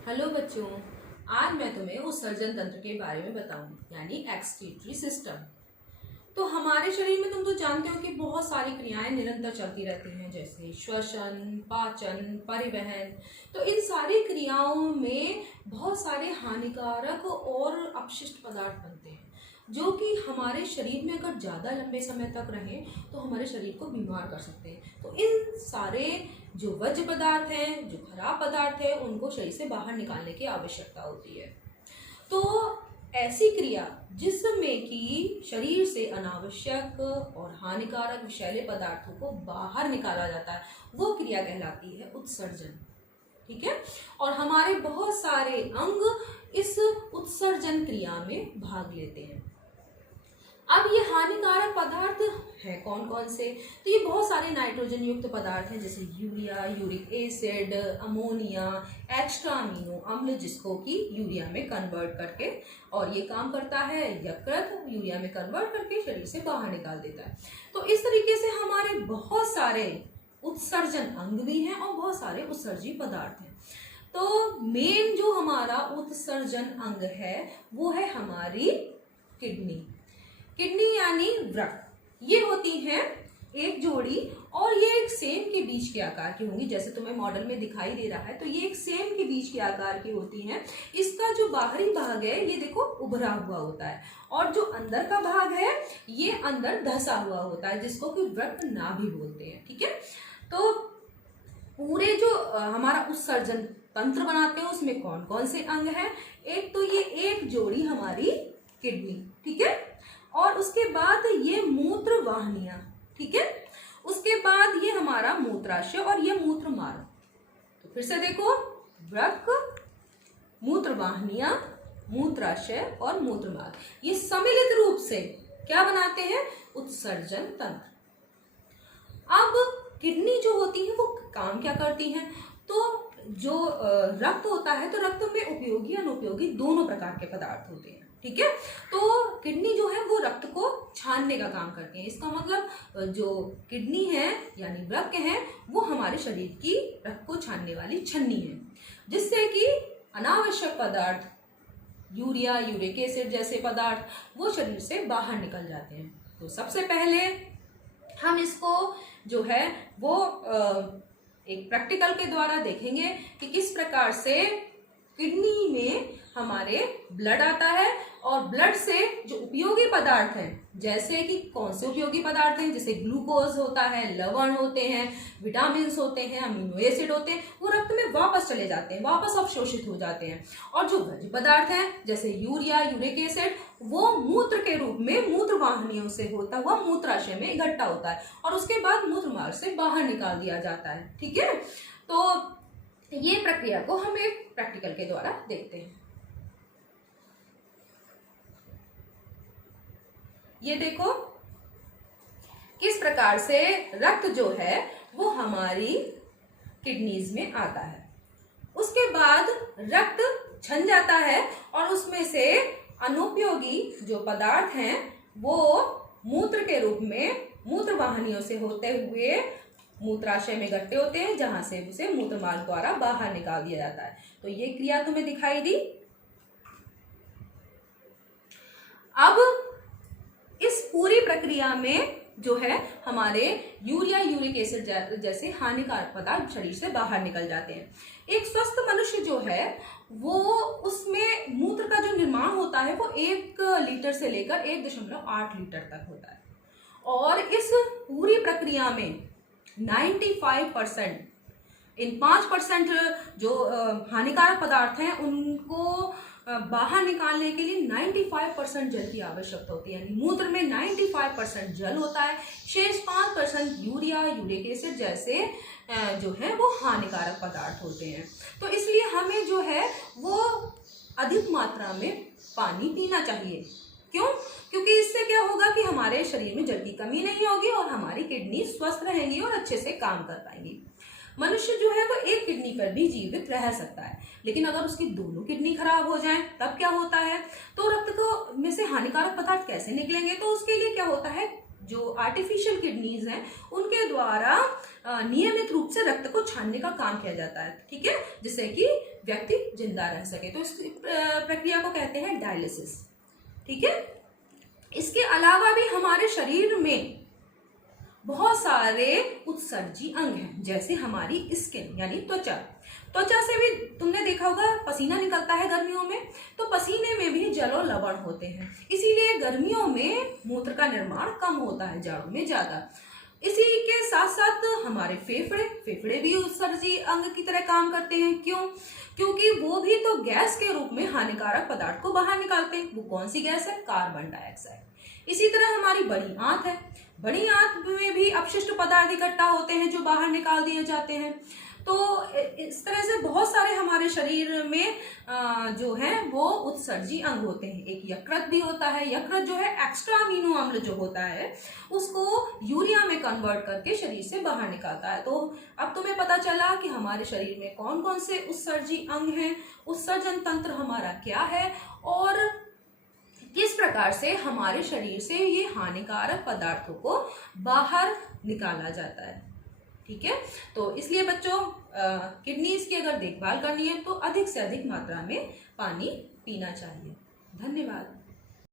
Hello बच्चों, आज मैं तुम्हें उत्सर्जन तंत्र के बारे में बताऊंगी, यानी एक्सक्रीटरी सिस्टम। तो हमारे शरीर में तुम तो जानते हो कि बहुत सारी क्रियाएं निरंतर चलती रहती हैं, जैसे श्वसन, पाचन, परिवहन। तो इन सारी क्रियाओं में बहुत सारे हानिकारक और अपशिष्ट पदार्थ बनते हैं, जो कि हमारे शरीर में अगर ज़्यादा लंबे समय तक रहें तो हमारे शरीर को बीमार कर सकते हैं। तो इन सारे जो वर्ज्य पदार्थ हैं, जो खराब पदार्थ है, उनको शरीर से बाहर निकालने की आवश्यकता होती है। तो ऐसी क्रिया जिसमें कि शरीर से अनावश्यक और हानिकारक विषैले पदार्थों को बाहर निकाला जाता है, वो क्रिया कहलाती है उत्सर्जन। ठीक है। और हमारे बहुत सारे अंग इस उत्सर्जन क्रिया में भाग लेते हैं। अब ये हानिकारक पदार्थ है कौन कौन से? तो ये बहुत सारे नाइट्रोजन युक्त पदार्थ हैं, जैसे urea, uric acid, ammonia, extra amino अम्ल, जिसको कि यूरिया में कन्वर्ट करके, और ये काम करता है यकृत यूरिया में कन्वर्ट करके शरीर से बाहर निकाल देता है। तो इस तरीके से हमारे बहुत सारे उत्सर्जन अंग भी हैं और बहुत सारे उत्सर्जी पदार्थ हैं। तो मेन जो हमारा उत्सर्जन अंग है वो है हमारी किडनी। किडनी यानी वृक्क, ये होती है एक जोड़ी, और ये एक सेम के बीच के आकार की होंगी, जैसे तुम्हें मॉडल में दिखाई दे रहा है। तो ये एक सेम के बीच के आकार की होती हैं। इसका जो बाहरी भाग है ये देखो उभरा हुआ होता है, और जो अंदर का भाग है ये अंदर धंसा हुआ होता है, जिसको कि वृक्क नाभि बोलते हैं। ठीक है। तो पूरे जो हमारा उत्सर्जन तंत्र बनाते हैं उसमें कौन कौन से अंग हैं? एक तो ये एक जोड़ी हमारी किडनी, ठीक है, और उसके बाद ये मूत्र वाहिनियां, ठीक है, उसके बाद ये हमारा मूत्राशय और ये मूत्र मार्ग। तो फिर से देखो, वृक्क, मूत्र वाहिनियां, मूत्राशय और मूत्र मार्ग, ये सम्मिलित रूप से क्या बनाते हैं? उत्सर्जन तंत्र। अब किडनी जो होती है वो काम क्या करती हैं? तो जो रक्त होता है, तो रक्त में उपयोगी अनुपयोगी दोनों प्रकार के पदार्थ होते हैं। ठीक है। तो किडनी जो है वो रक्त को छानने का काम करती है। इसका मतलब जो किडनी है यानी वृक्क है वो हमारे शरीर की रक्त को छानने वाली छन्नी है, जिससे कि अनावश्यक पदार्थ, यूरिया, यूरिक एसिड जैसे पदार्थ वो शरीर से बाहर निकल जाते हैं। तो सबसे पहले हम इसको जो है वो एक प्रैक्टिकल के द्वारा देखेंगे कि किस प्रकार से किडनी में हमारे ब्लड आता है, और ब्लड से जो उपयोगी पदार्थ हैं, जैसे कि कौन से उपयोगी पदार्थ हैं, जैसे ग्लूकोज होता है, लवण होते हैं, विटामिन होते हैं, अमीनो एसिड होते हैं, वो रक्त में वापस चले जाते हैं, वापस अवशोषित हो जाते हैं। और जो वर्ज्य पदार्थ हैं जैसे यूरिया, यूरिक एसिड, वो मूत्र के रूप में मूत्र वाहिनियों से होता हुआ मूत्राशय में इकट्ठा होता है, और उसके बाद मूत्र मार्ग से बाहर निकाल दिया जाता है। ठीक है। तो ये प्रक्रिया को हम एक प्रैक्टिकल के द्वारा देखते हैं। ये देखो किस प्रकार से रक्त जो है वो हमारी किडनीज में आता है। उसके बाद रक्त छन जाता है, और उसमें से अनुपयोगी जो पदार्थ हैं वो मूत्र के रूप में मूत्र वाहिनियों से होते हुए मूत्राशय में इकट्ठे होते हैं, जहां से उसे मूत्र मार्ग द्वारा बाहर निकाल दिया जाता है। तो ये क्रिया तुम्हें दिखाई दी। अब इस पूरी प्रक्रिया में जो है हमारे यूरिया, यूरिक एसिड जैसे हानिकारक पदार्थ शरीर से बाहर निकल जाते हैं। एक स्वस्थ मनुष्य जो है वो उसमें मूत्र का जो निर्माण होता है वो 1 लीटर से लेकर 1.8 लीटर तक होता है, और इस पूरी प्रक्रिया में 95% इन 5% जो हानिकारक पदार्थ हैं उनको बाहर निकालने के लिए 95% जल की आवश्यकता होती है। यानी मूत्र में 95% जल होता है, शेष 5% यूरिया, यूरिक एसिड जैसे जो है वो हानिकारक पदार्थ होते हैं। तो इसलिए हमें जो है वो अधिक मात्रा में पानी पीना चाहिए। क्यों? क्योंकि इससे क्या होगा कि हमारे शरीर में जल की कमी नहीं होगी और हमारी किडनी स्वस्थ रहेंगी और अच्छे से काम कर पाएंगी। मनुष्य जो है वो एक किडनी पर भी जीवित रह सकता है, लेकिन अगर उसकी दोनों किडनी खराब हो जाएं तब क्या होता है? तो रक्त को में से हानिकारक पदार्थ कैसे निकलेंगे? तो उसके लिए क्या होता है, जो आर्टिफिशियल किडनीज हैं उनके द्वारा नियमित रूप से रक्त को छानने का काम किया जाता है। ठीक है, जिससे कि व्यक्ति जिंदा रह सके। तो इस प्रक्रिया को कहते हैं डायलिसिस। ठीक है। इसके अलावा भी हमारे शरीर में बहुत सारे उत्सर्जी अंग हैं, जैसे हमारी स्किन यानी त्वचा। त्वचा से भी तुमने देखा होगा पसीना निकलता है गर्मियों में, तो पसीने में भी जल और लवण होते हैं, इसीलिए गर्मियों में मूत्र का निर्माण कम होता है, जाड़ों में ज्यादा। इसी के साथ साथ हमारे फेफड़े भी उत्सर्जी अंग की तरह काम करते हैं। क्यों? क्योंकि वो भी तो गैस के रूप में हानिकारक पदार्थ को बाहर निकालते हैं। वो कौन सी गैस है? Carbon dioxide. इसी तरह हमारी बड़ी आंत है, बड़ी आंत में भी अपशिष्ट पदार्थ इकट्ठा होते हैं जो बाहर निकाल दिए जाते हैं। तो इस तरह से बहुत सारे हमारे शरीर में जो है वो उत्सर्जी अंग होते हैं। एक यकृत भी होता है। यकृत जो है एक्स्ट्रा अमीनो अम्ल जो होता है उसको यूरिया में कन्वर्ट करके शरीर से बाहर निकालता है। तो अब तुम्हें पता चला कि हमारे शरीर में कौन कौन से उत्सर्जी अंग हैं, उत्सर्जन तंत्र हमारा क्या है और किस प्रकार से हमारे शरीर से ये हानिकारक पदार्थों को बाहर निकाला जाता है। ठीक है। तो इसलिए बच्चों किडनीज की अगर देखभाल करनी है तो अधिक से अधिक मात्रा में पानी पीना चाहिए। धन्यवाद।